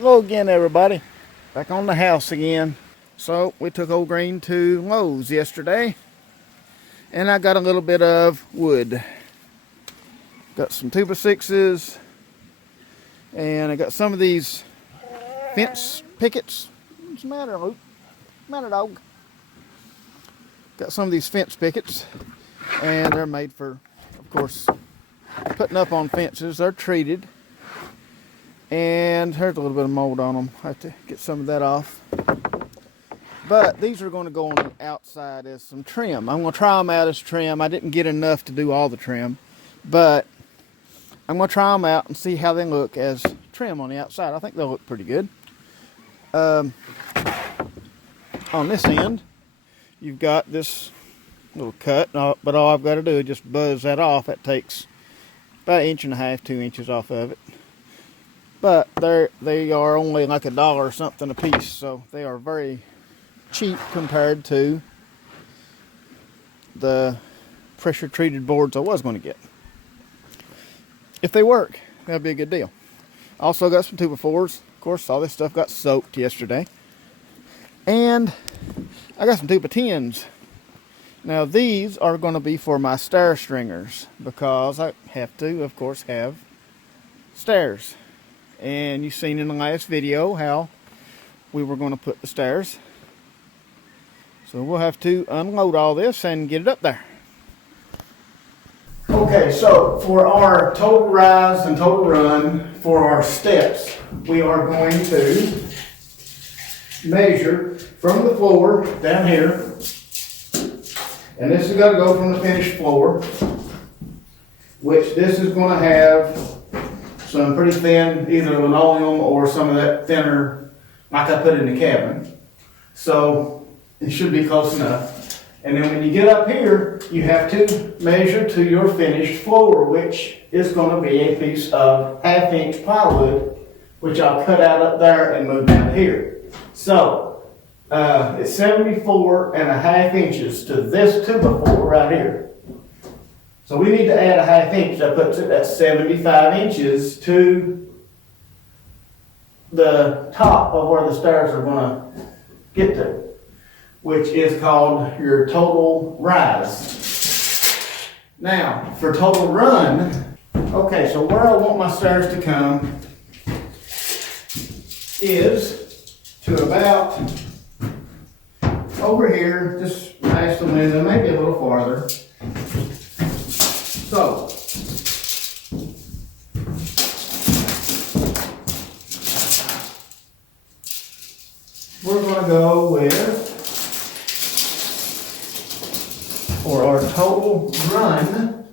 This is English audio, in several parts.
Hello again, everybody. Back on the house again. So we took old Green to Lowe's yesterday, and I got a little bit of wood. Got some 2x6s, and I got some of these fence pickets. What's the matter, Luke? What's the matter, dog? Got some of these fence pickets, and they're made for, of course, putting up on fences. They're treated. And there's a little bit of mold on them. I have to get some of that off. But these are going to go on the outside as some trim. I'm going to try them out as trim. I didn't get enough to do all the trim. But I'm going to try them out and see how they look as trim on the outside. I think they'll look pretty good. On this end, you've got this little cut. But all I've got to do is just buzz that off. That takes about 1.5 inches, 2 inches off of it. But they are only like $1 or something a piece, so they are very cheap compared to the pressure treated boards I was going to get. If they work, that'd be a good deal. Also got some 2x4s. Of course, all this stuff got soaked yesterday. And I got some 2x10s. Now these are going to be for my stair stringers because I have to, of course, have stairs. And you've seen in the last video how we were going to put the stairs. So we'll have to unload all this and get it up there. Okay, so for our total rise and total run for our steps, we are going to measure from the floor down here. And this has got to go from the finished floor, which this is going to have some pretty thin, either linoleum or some of that thinner, like I put in the cabin. So it should be close enough. And then when you get up here, you have to measure to your finished floor, which is going to be a piece of 1/2 inch plywood, which I'll cut out up there and move down here. So it's 74.5 inches to this 2x4 right here. So we need to add 1/2 inch. That puts it at 75 inches to the top of where the stairs are going to get to, which is called your total rise. Now, for total run, okay, so where I want my stairs to come is to about over here, just past the window, maybe a little farther. So, we're going to go with, for our total run,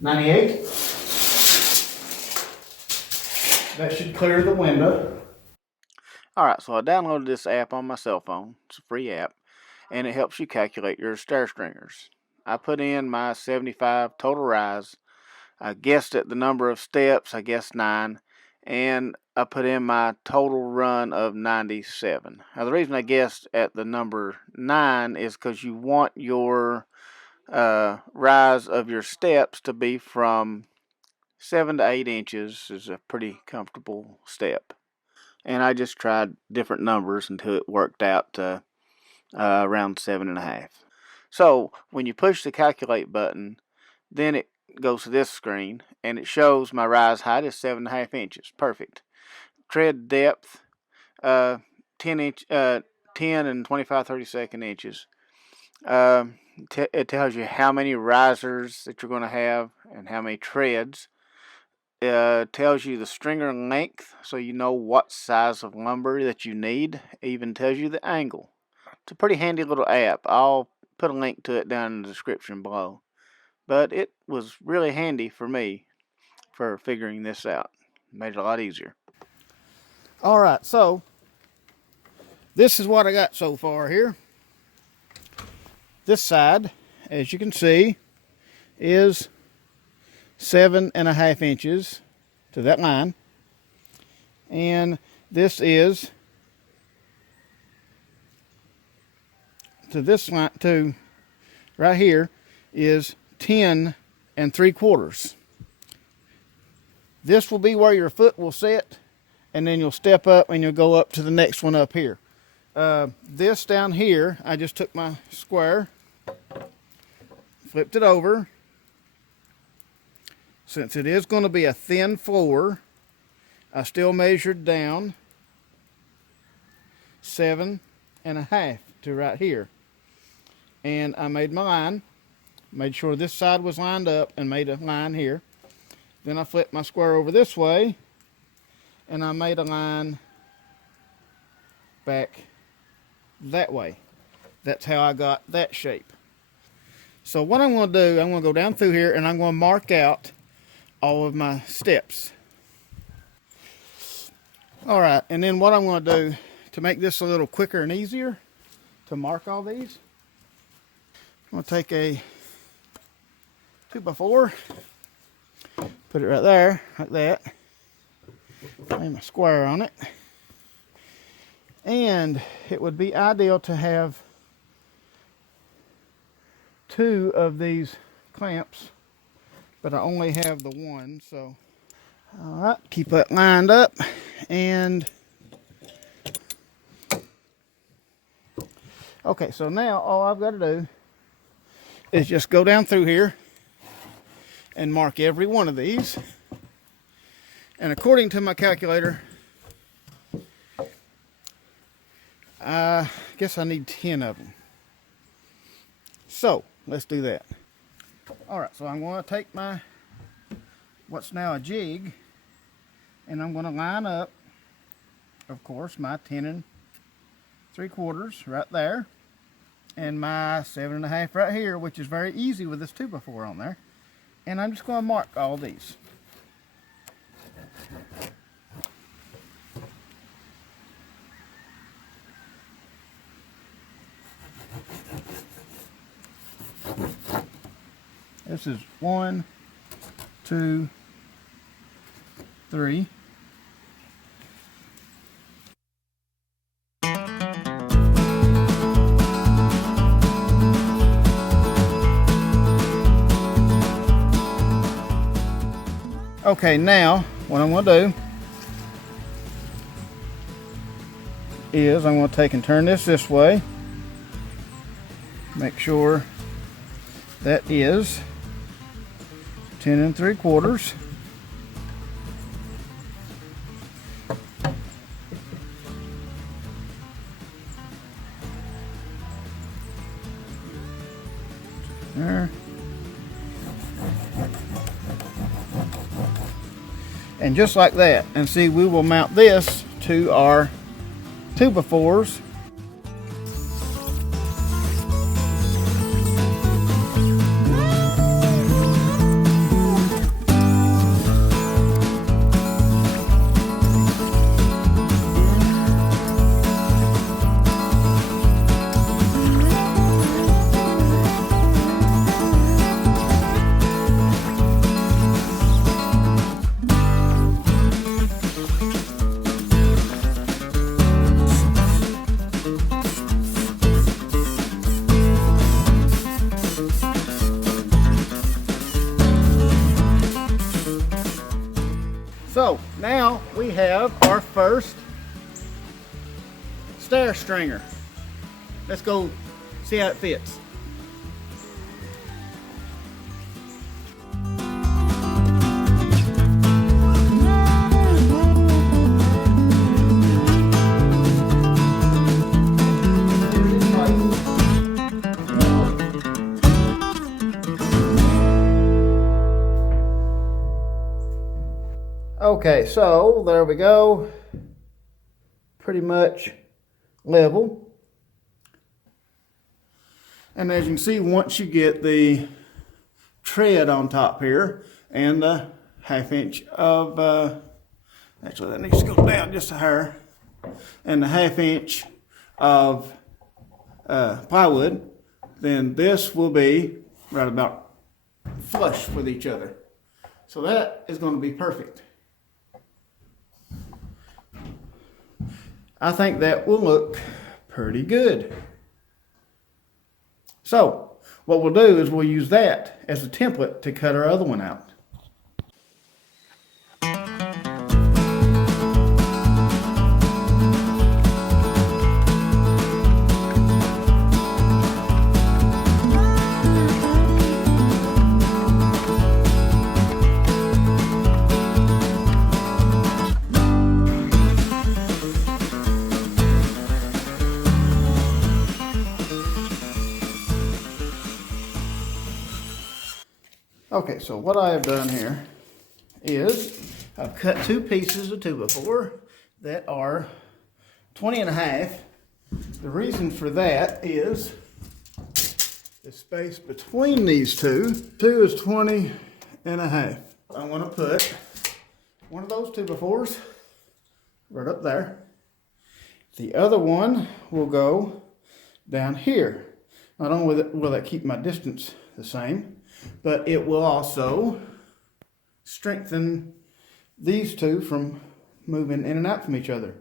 98. That should clear the window. Alright, so I downloaded this app on my cell phone. It's a free app. And it helps you calculate your stair stringers. I put in my 75 total rise. I guessed at the number of steps, I guessed 9. And I put in my total run of 97. Now the reason I guessed at the number 9 is because you want your rise of your steps to be from 7 to 8 inches is a pretty comfortable step. And I just tried different numbers until it worked out to around 7.5. So when you push the calculate button, then it goes to this screen and it shows my rise height is 7.5 inches. Perfect. Tread depth 10 and 25/32 inches. It tells you how many risers that you're going to have and how many treads. Tells you the stringer length, so you know what size of lumber that you need. It even tells you the angle. It's a pretty handy little app. I'll put a link to it down in the description below. But it was really handy for me for figuring this out. Made it a lot easier. Alright, so this is what I got so far here. This side, as you can see, is 7.5 inches to that line. And this is to this line, to right here, is 10 3/4. This will be where your foot will sit, and then you'll step up and you'll go up to the next one up here. This down here, I just took my square, flipped it over. Since it is going to be a thin floor, I still measured down 7.5 to right here. And I made my line, made sure this side was lined up and made a line here. Then I flipped my square over this way and I made a line back that way. That's how I got that shape. So what I'm going to do, I'm going to go down through here and I'm going to mark out all of my steps. All right, and then what I'm going to do to make this a little quicker and easier to mark all these, I'm going to take a 2x4, put it right there, like that, lay my square on it, and it would be ideal to have 2 of these clamps, but I only have the one, so. All right, keep that lined up, and okay, so now all I've got to do is just go down through here and mark every one of these. And according to my calculator, I guess I need 10 of them. So let's do that. All right, so I'm going to take my what's now a jig, and I'm going to line up, of course, my 10 3/4 right there, and my 7.5 right here, which is very easy with this 2x4 on there. And I'm just going to mark all these. This is 1, 2, 3. Okay, now what I'm going to do is I'm going to take and turn this way. Make sure that is 10 3/4. There. And just like that, and see, we will mount this to our 2x4s. So now we have our first stair stringer. Let's go see how it fits. Okay, so there we go. Pretty much level. And as you can see, once you get the tread on top here and the 1/2 inch of, actually that needs to go down just a hair, and the 1/2 inch of plywood, then this will be right about flush with each other. So that is going to be perfect. I think that will look pretty good. So what we'll do is we'll use that as a template to cut our other one out. Okay, so what I have done here is I've cut 2 pieces of 2x4 that are 20.5. The reason for that is the space between these two. 2 is 20.5. I'm going to put one of those 2x4s right up there. The other one will go down here. Not only will that keep my distance the same, but it will also strengthen these two from moving in and out from each other.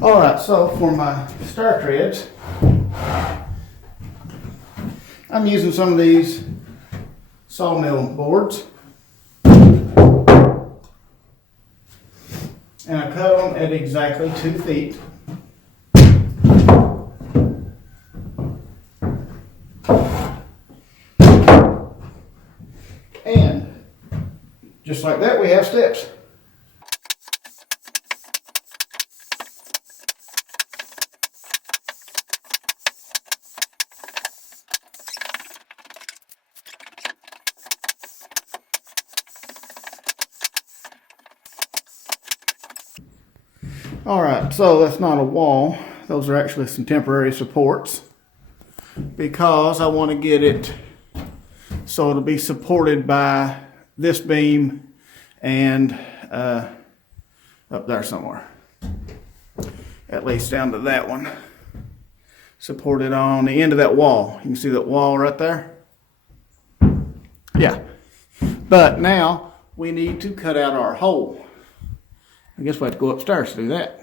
Alright, so for my stair treads, I'm using some of these sawmill boards. And I cut them at exactly 2 feet. And just like that, we have steps. Alright, so that's not a wall. Those are actually some temporary supports because I want to get it so it'll be supported by this beam and up there somewhere. At least down to that one. Supported on the end of that wall. You can see that wall right there? Yeah. But now we need to cut out our hole. I guess we have to go upstairs to do that.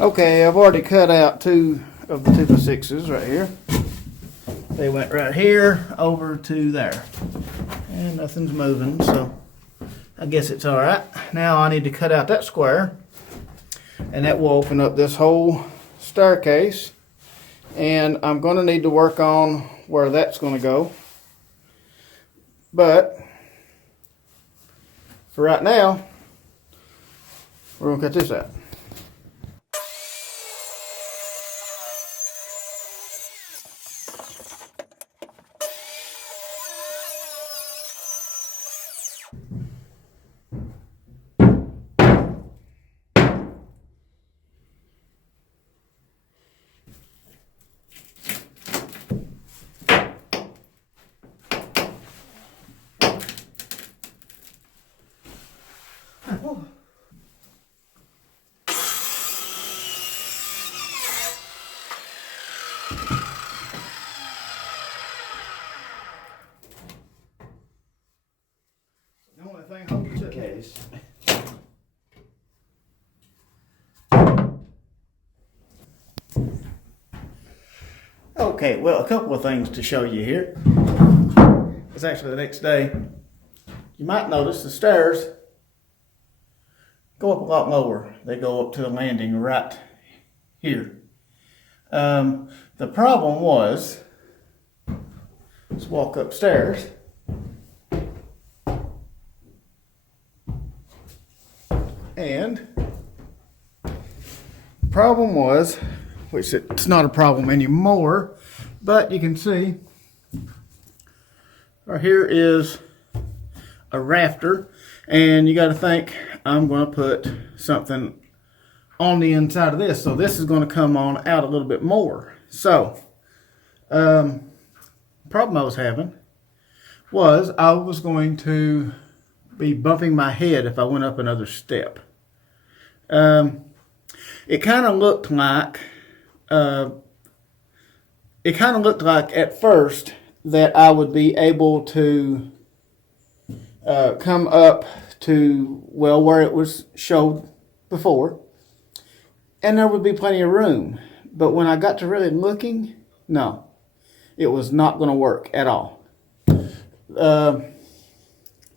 Okay, I've already cut out 2 of the 2x6s right here. They went right here over to there. And nothing's moving, so I guess it's alright. Now I need to cut out that square. And that will open up this whole staircase. And I'm going to need to work on where that's going to go. But for right now, we're going to cut this out. Okay, well, a couple of things to show you here. It's actually the next day. You might notice the stairs go up a lot lower. They go up to the landing right here. The problem was, let's walk upstairs. And the problem was, which it's not a problem anymore, but you can see right here is a rafter, and you got to think I'm going to put something on the inside of this, so this is going to come on out a little bit more. So the problem I was having was I was going to be bumping my head if I went up another step. It kind of looked like at first that I would be able to come up to, well, where it was showed before, and there would be plenty of room. But when I got to really looking, no, it was not going to work at all.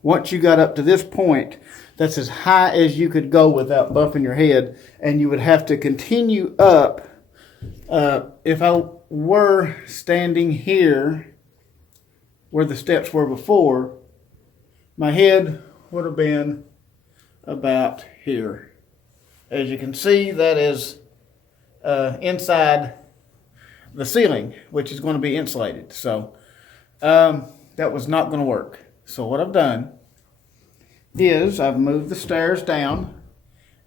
Once you got up to this point, that's as high as you could go without bumping your head, and you would have to continue up. If I were standing here where the steps were before, my head would have been about here. As you can see, that is inside the ceiling, which is going to be insulated. So that was not going to work. So what I've done is I've moved the stairs down,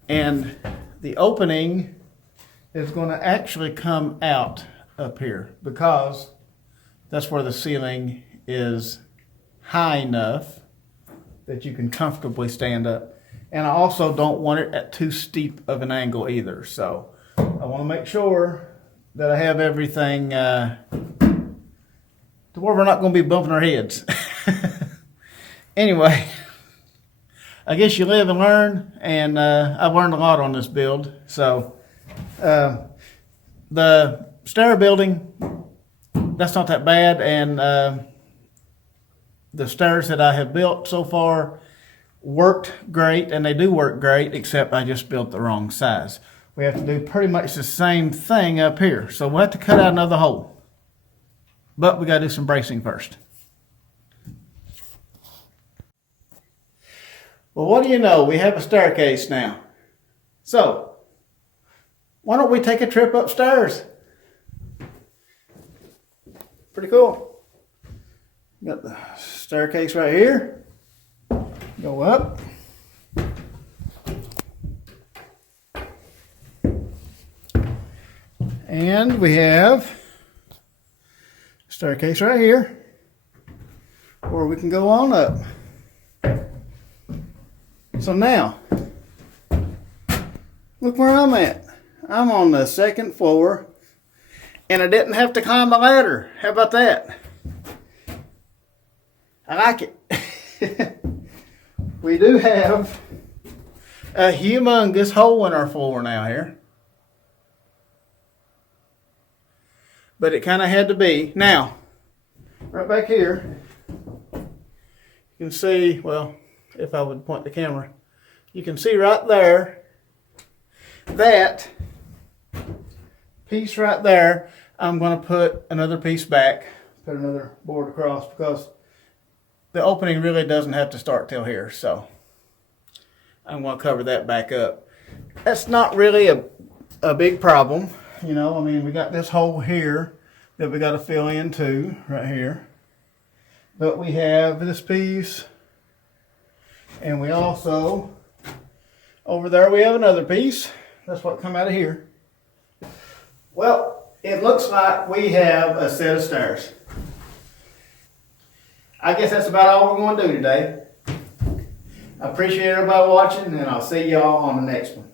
and the opening is going to actually come out up here because that's where the ceiling is high enough that you can comfortably stand up. And I also don't want it at too steep of an angle either. So I want to make sure that I have everything to where we're not going to be bumping our heads. Anyway, I guess you live and learn, and I've learned a lot on this build. So the stair building, that's not that bad, and the stairs that I have built so far worked great, and they do work great, except I just built the wrong size. We have to do pretty much the same thing up here. So we'll have to cut out another hole. But we got to do some bracing first. Well, what do you know? We have a staircase now. So, why don't we take a trip upstairs? Pretty cool. Got the staircase right here. Go up. And we have a staircase right here where we can go on up. So now, look where I'm at. I'm on the second floor, and I didn't have to climb a ladder. How about that? I like it. We do have a humongous hole in our floor now here. But it kind of had to be. Now, right back here, you can see, well, if I would point the camera, you can see right there, that piece right there, I'm going to put another piece back, put another board across, because the opening really doesn't have to start till here. So I'm going to cover that back up. That's not really a big problem. You know, I mean, we got this hole here that we got to fill in too, right here. But we have this piece, and we also, over there we have another piece. That's what come out of here. Well, it looks like we have a set of stairs. I guess that's about all we're going to do today. I appreciate everybody watching, and I'll see y'all on the next one.